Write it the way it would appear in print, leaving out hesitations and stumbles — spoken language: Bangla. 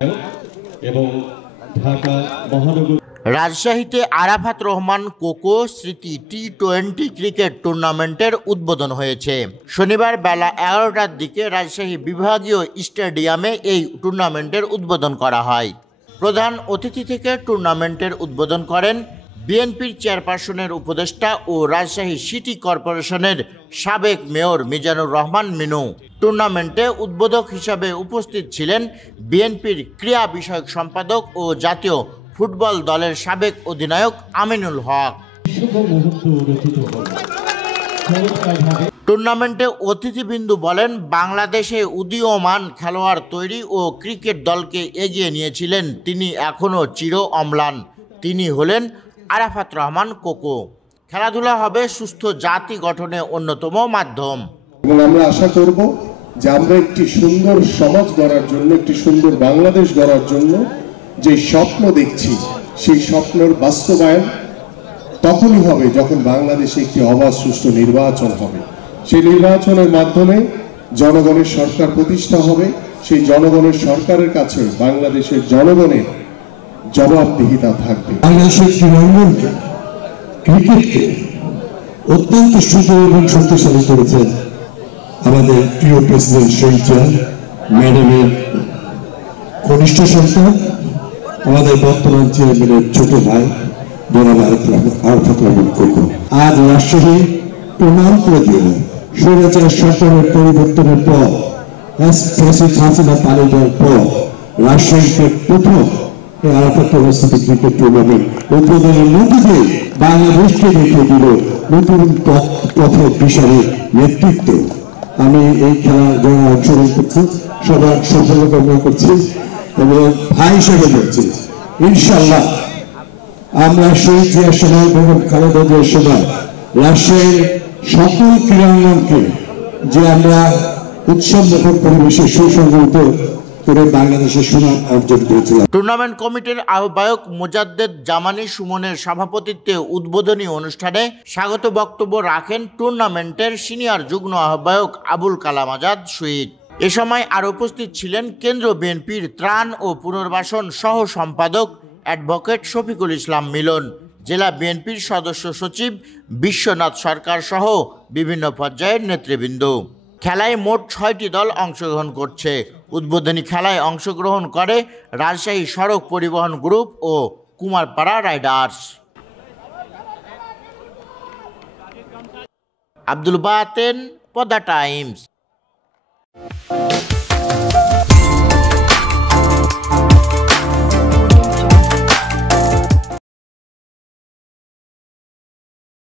এবং ঢাকা মহানগর রাজশাহীতে আরাফাত রহমান কোকো স্মৃতি টি-20 ক্রিকেট টুর্নামেন্টের উদ্বোধন হয়েছে। শনিবার বেলা 11টার দিকে রাজশাহী বিভাগীয় স্টেডিয়ামে এই টুর্নামেন্টের উদ্বোধন করা হয়। প্রধান অতিথি থেকে টুর্নামেন্টের উদ্বোধন করেন বিএনপির চেয়ারপারসনের উপদেষ্টা ও রাজশাহী সিটি কর্পোরেশনের সাবেক মেয়র মিজানুর রহমান মিনু। টুর্নামেন্টে উদ্বোধক হিসাবে উপস্থিত ছিলেন বিএনপির ক্রীড়া বিষয়ক সম্পাদক ও জাতীয় ফুটবল দলের সাবেক অধিনায়ক আমিনুল হক। টুর্নামেন্টে অতিথিবৃন্দু বলেন, বাংলাদেশে উদীয়মান খেলোয়াড় তৈরি ও ক্রিকেট দলকে এগিয়ে নিয়েছিলেন তিনি এখনও চির অম্লান। তিনি হলেন আরাফাত রহমান কোকো। খেলাধুলা হবে সুস্থ জাতি গঠনে অন্যতম মাধ্যম। এবং আমরা আশা করব যে আমরা একটি সুন্দর সমাজ গড়ার জন্য, একটি সুন্দর বাংলাদেশ গড়ার জন্য যে স্বপ্ন দেখছি, সেই স্বপ্নের বাস্তবায়ন তখনই হবে যখন বাংলাদেশে একটি অবাধ সুষ্ঠু নির্বাচন হবে। সেই নির্বাচনের মাধ্যমে জনগণের সরকার প্রতিষ্ঠা হবে। সেই জনগণের সরকারের কাছে বাংলাদেশের জনগণের জবাবদিহিতা থাকবে। বাংলাদেশের ক্রীড়াঙ্গনকে, ক্রিকেটকে অত্যন্ত সুন্দর এবং শক্তিশালী করেছেন আমাদের প্রিয় প্রেসিডেন্ট শহীদ ম্যাডামের কনিষ্ঠ সন্তান, আমাদের বর্তমান চেয়ারম্যানের ছোট ভাই জনাব আরাফাত রহমান কোকো। আজ রাজশাহী প্রমাণ করে দিল স্বৈরাচার সরকারের পরিবর্তনের পর, হাসিনা পালিয়ে যাওয়ার পর রাজশাহীতে প্রথম আরাফাত রহমান ক্রিকেট টুর্নামেন্ট উদ্বোধনের মধ্যে দিয়ে বাংলাদেশকে দেখিয়ে দিল নতুন পথের দিশারি নেতৃত্ব। আমি এই খেলা যারা অংশগ্রহণ করছি সবার সফলতা কামনা করছি এবং ভাই হিসেবে বলছি, ইনশাল্লাহ আমরা শহীদ জিয়ার সময় এবং খালেদা জিয়ার সময় রাজশাহীর সকল ক্রীড়াঙ্গনকে যে আমরা উৎসব মুখর পরিবেশে সুসংগঠিত করে বাংলাদেশের সুনাম অর্জন করেছিলাম। টুর্নামেন্ট কমিটির আহ্বায়ক মোজাদ্দেদ জামানী সুমনের সভাপতিত্বে উদ্বোধনী অনুষ্ঠানে স্বাগত বক্তব্য রাখেন টুর্নামেন্টের সিনিয়র যুগ্ম আহ্বায়ক আবুল কালাম আজাদ শহীদ। এ সময় আর উপস্থিত ছিলেন কেন্দ্র বিএনপির ত্রাণ ও পুনর্বাসন সহ সম্পাদক অ্যাডভোকেট শফিকুল ইসলাম মিলন, জেলা বিএনপির সদস্য সচিব বিশ্বনাথ সরকার সহ বিভিন্ন পর্যায়ের নেতৃবৃন্দ। খেলায় মোট 6টি দল অংশগ্রহণ করছে। উদ্বোধনী খেলায় অংশগ্রহণ করে রাজশাহী সড়ক পরিবহন গ্রুপ ও কুমারপাড়া রাইডার্স। আব্দুল বাতেন, পদ্মা টাইমস।